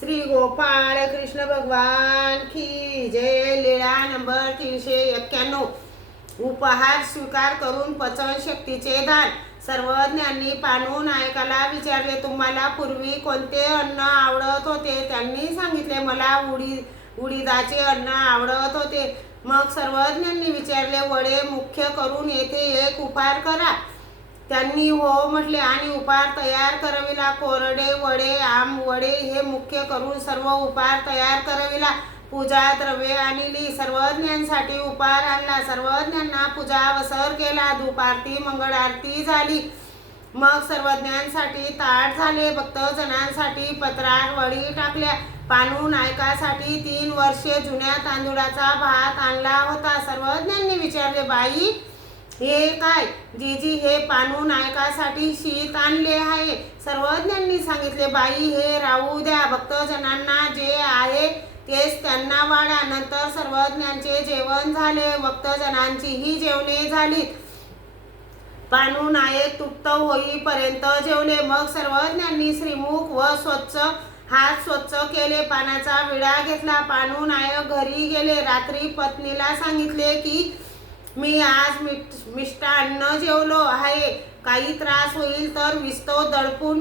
श्री गोपाळ कृष्ण भगवान की जय लीळा नंबर तीनशे एक्क्याण्णव. उपहार स्वीकार करून पचन शक्तीचे दान. सर्वज्ञांनी पानू नायकाला विचारले तुम्हाला पूर्वी कोणते अन्न आवडत होते? त्यांनी सांगितले मला उडी उडीदाचे अन्न आवडत होते. मग सर्वज्ञांनी विचारले वडे मुख्य करून येथे एक उपहार करा. त्यांनी हो म्हटले आणि उपहार तयार करविला. कोरडे वडे आम वडे हे मुख्य करून सर्व उपहार तयार करविला. पूजा द्रव्ये आणली सर्वज्ञांसाठी उपहार आणला. सर्वज्ञांना पूजा वसर केला. धूप आरती मंगळ आरती झाली. मग सर्वज्ञांसाठी ताट झाले. भक्तजनांसाठी पत्रार वडी टाकल्या. पानू नायकासाठी तीन वर्षे जुन्या तांदुळाचा भात आणला होता. सर्वज्ञांनी विचारले बाई हे काय? जीजी हे पानू नायकासाठी शीत आणले आहे. सर्वज्ञांनी सांगितले बाई हे राहू द्या. भक्तजनांना जे आहे तेच त्यांना वाढा. नंतर सर्वज्ञांचे जेवण झाले. भक्तजनांचीही जेवणे झाली. पानू नायक तृप्त होईपर्यंत जेवले. मग सर्वज्ञांनी श्रीमुख व स्वच्छ हात स्वच्छ केले. पानाचा विडा घेतला. पानू नायक घरी गेले. रात्री पत्नीला सांगितले की मी आज मिठ मिष्टान्न जेवलो आहे. काही त्रास होईल तर विस्तव दडपून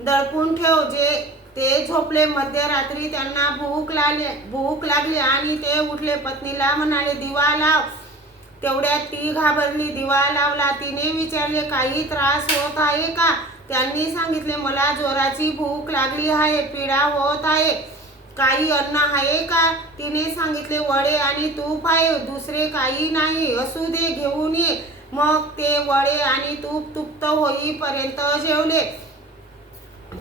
दडपून ठेव जे ते झोपले. मध्यरात्री त्यांना भूक लागली भूक लागली आणि ते उठले. पत्नीला म्हणाले दिवा लाव. तेवढ्यात ती घाबरली. दिवा लावला. तिने विचारले काही त्रास होत आहे का? त्यांनी सांगितले मला जोराची भूक लागली आहे. पीडा होत आहे. काही अन्न आहे का? तिने सांगितले वडे आणि तूप आहे दुसरे काही नाही. असू दे घेऊन ये. मग ते वडे आणि तूप तुप्त होईपर्यंत जेवले.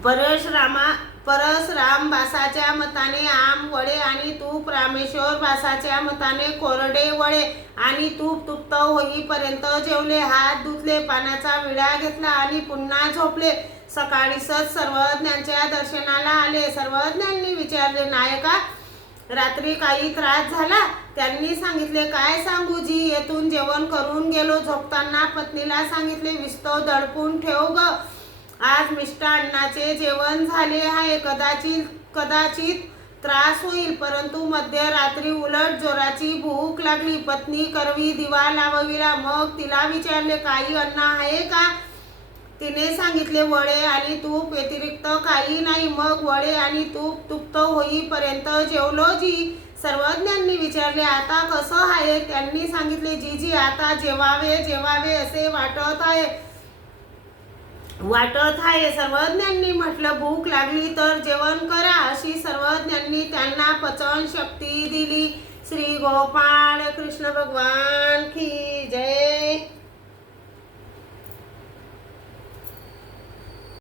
परशुरामा परशराम बासाच्या मताने आम वडे आणि तूप रामेश्वर बासाच्या मताने कोरडे वडे आणि तूप तुप्त होईपर्यंत जेवले. हात धुतले पाण्याचा विडा घेतला आणि पुन्हा झोपले. सकाळीच सर्वज्ञांच्या दर्शनाला आले. सर्वज्ञांनी विचारले नायका रात्री काही त्रास झाला? त्यांनी सांगितले काय सांगू जी येथून जेवण करून गेलो. झोपताना पत्नीला सांगितले विस्तव दडपून ठेव ग. आज मिष्टान्नाचे जेवण झाले आहे. कदाचित कदाचित त्रास होईल परंतु मध्यरात्री उलट जोराची भूक लागली. पत्नी करवी दिवा लावविला. मग तिला विचारले काही अन्न आहे का? तिने सांगितले वडे आणि तूप व्यतिरिक्त काही नाही. मग वडे आणि तूप तुप्त होईपर्यंत जेवलो जी. सर्वज्ञांनी विचारले आता कसं आहे? त्यांनी सांगितले जीजी आता जेवावे जेवावे असे वाटत आहे. वाटत आहे. सर्वज्ञांनी म्हटलं भूक लागली तर जेवण करा. अशी सर्वज्ञांनी त्यांना पचन शक्ती दिली. श्री गोपाळ कृष्ण भगवान